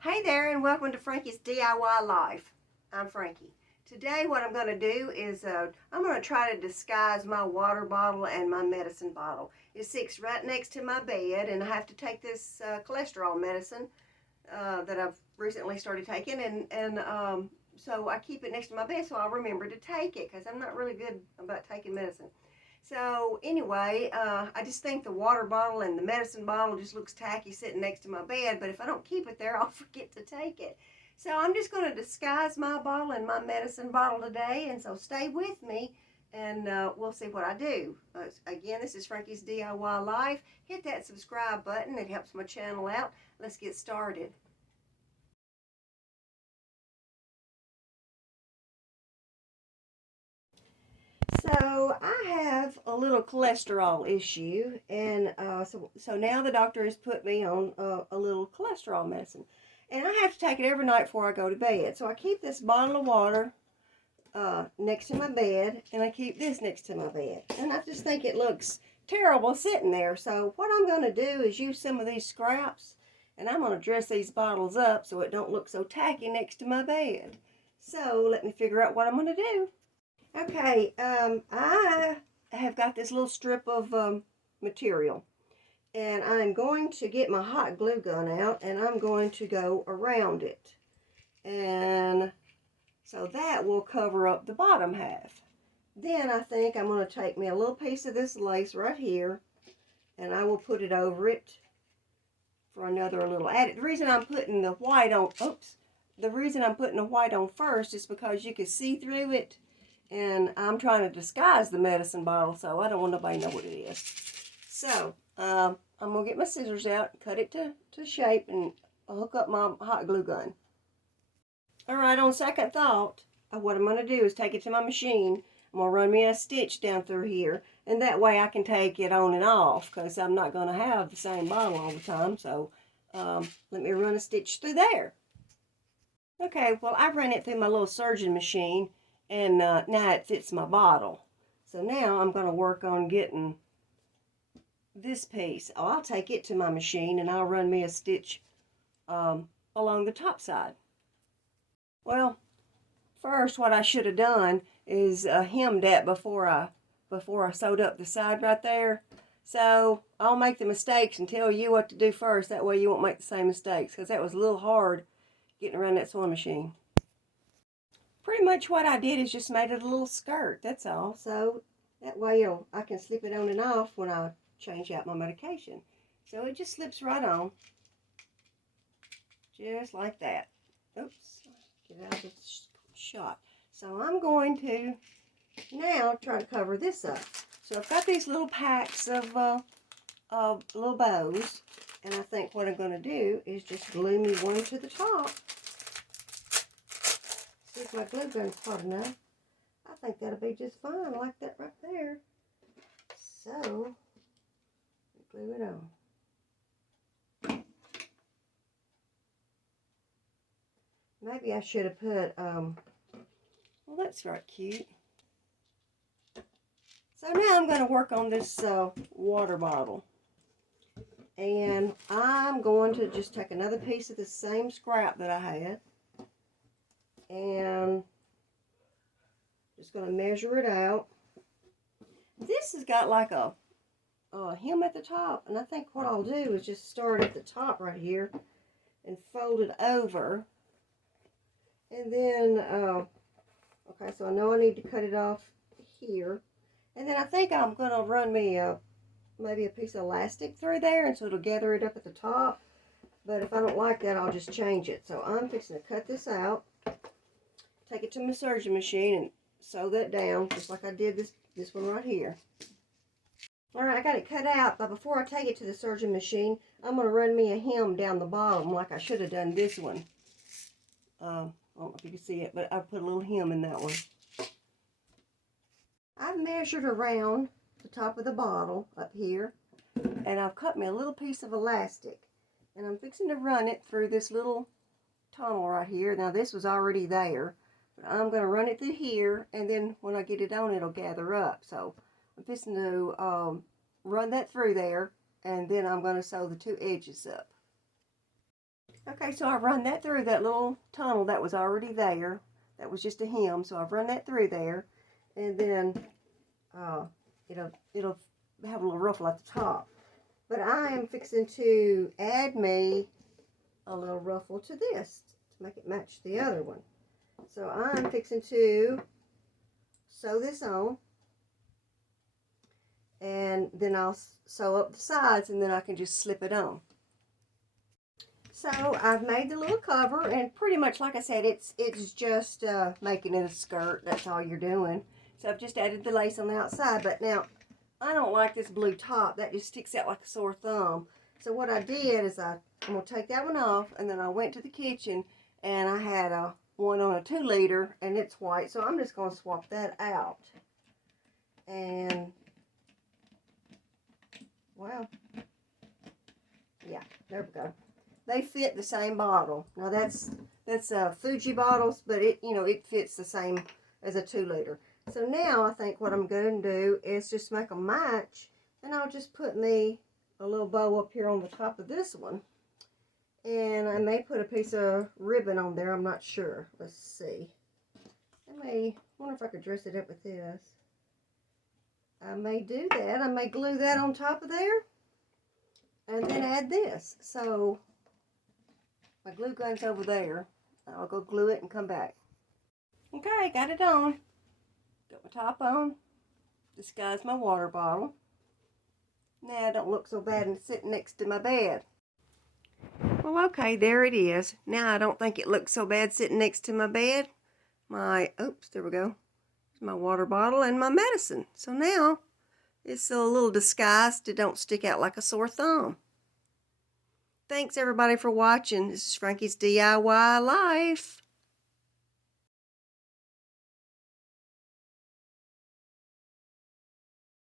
Hey there, and welcome to Frankie's DIY Life. I'm Frankie. Today what I'm going to do is I'm going to try to disguise my water bottle and my medicine bottle. It sits right next to my bed, and I have to take this cholesterol medicine that I've recently started taking, and so I keep it next to my bed so I'll remember to take it because I'm not really good about taking medicine. So anyway, I just think the water bottle and the medicine bottle just looks tacky sitting next to my bed, but if I don't keep it there, I'll forget to take it. So I'm just going to disguise my bottle and my medicine bottle today, and so stay with me, and we'll see what I do. Again, this is Frankie's DIY Life. Hit that subscribe button. It helps my channel out. Let's get started. So I have a little cholesterol issue, and so now the doctor has put me on a little cholesterol medicine, and I have to take it every night before I go to bed. So I keep this bottle of water next to my bed, and I keep this next to my bed, and I just think it looks terrible sitting there. So what I'm going to do is use some of these scraps, and I'm going to dress these bottles up so it don't look so tacky next to my bed. So let me figure out what I'm going to do. Okay, I have got this little strip of material, and I'm going to get my hot glue gun out, and I'm going to go around it. And so that will cover up the bottom half. Then I think I'm going to take me a little piece of this lace right here, and I will put it over it for another little added. The reason I'm putting the white on, the reason I'm putting the white on first is because you can see through it. And I'm trying to disguise the medicine bottle, so I don't want nobody to know what it is. So, I'm going to get my scissors out, cut it to shape, and hook up my hot glue gun. Alright, on second thought, what I'm going to do is take it to my machine. I'm going to run me a stitch down through here, and that way I can take it on and off, because I'm not going to have the same bottle all the time. So, let me run a stitch through there. Okay, well, I ran it through my little surgeon machine, and now it fits my bottle. So now I'm going to work on getting this piece. Oh, I'll take it to my machine, and I'll run me a stitch along the top side. Well, first what I should have done is hemmed that before I sewed up the side right there. So I'll make the mistakes and tell you what to do first. That way you won't make the same mistakes, because that was a little hard getting around that sewing machine. Pretty much what I did is just made it a little skirt, that's all. So that way I can slip it on and off when I change out my medication. So it just slips right on, just like that. Oops, get out of the shot. So I'm going to now try to cover this up. So I've got these little packs of little bows, and I think what I'm going to do is just glue me one to the top. See if my glue gun's hot enough. I think that'll be just fine, like that right there. So, glue it on. Maybe I should have put, well, that's right cute. So now I'm going to work on this water bottle. And I'm going to just take another piece of the same scrap that I had. And just going to measure it out. This has got like a hem at the top, and I think what I'll do is just start at the top right here and fold it over, and then okay, so I know I need to cut it off here, and then I think I'm going to run me maybe a piece of elastic through there, and so it'll gather it up at the top. But if I don't like that, I'll just change it. So I'm fixing to cut this out, take it to my surgeon machine, and sew that down just like I did this one right here. Alright, I got it cut out, but before I take it to the surgeon machine, I'm going to run me a hem down the bottom like I should have done this one. I don't know if you can see it, but I put a little hem in that one. I've measured around the top of the bottle up here, and I've cut me a little piece of elastic, and I'm fixing to run it through this little tunnel right here. Now this was already there, but I'm going to run it through here, and then when I get it on, it'll gather up. So I'm fixing to run that through there, and then I'm going to sew the two edges up. Okay, so I've run that through that little tunnel that was already there. That was just a hem, so I've run that through there. And then it'll have a little ruffle at the top. But I am fixing to add me a little ruffle to this to make it match the other one. So I'm fixing to sew this on, and then I'll sew up the sides, and then I can just slip it on. So I've made the little cover, and pretty much like I said, it's just making it a skirt. That's all you're doing. So I've just added the lace on the outside, but now I don't like this blue top. That just sticks out like a sore thumb. So what I did is I'm going to take that one off, and then I went to the kitchen, and I had one on a 2-liter, and it's white. So I'm just going to swap that out. And, well, yeah, there we go. They fit the same bottle. Now that's Fuji bottles, but it fits the same as a 2-liter. So now I think what I'm going to do is just make a match, and I'll just put me a little bow up here on the top of this one. And I may put a piece of ribbon on there. I'm not sure. Let's see. I wonder if I could dress it up with this. I may do that. I may glue that on top of there and then add this. So my glue gun's over there. I'll go glue it and come back. Okay, got it on. Got my top on. Disguise my water bottle. Now it don't look so bad and sitting next to my bed. Well, okay, there it is. Now I don't think it looks so bad sitting next to my bed. Oops, there we go. There's my water bottle and my medicine. So now it's a little disguised. It don't stick out like a sore thumb. Thanks everybody for watching. This is Frankie's DIY Life.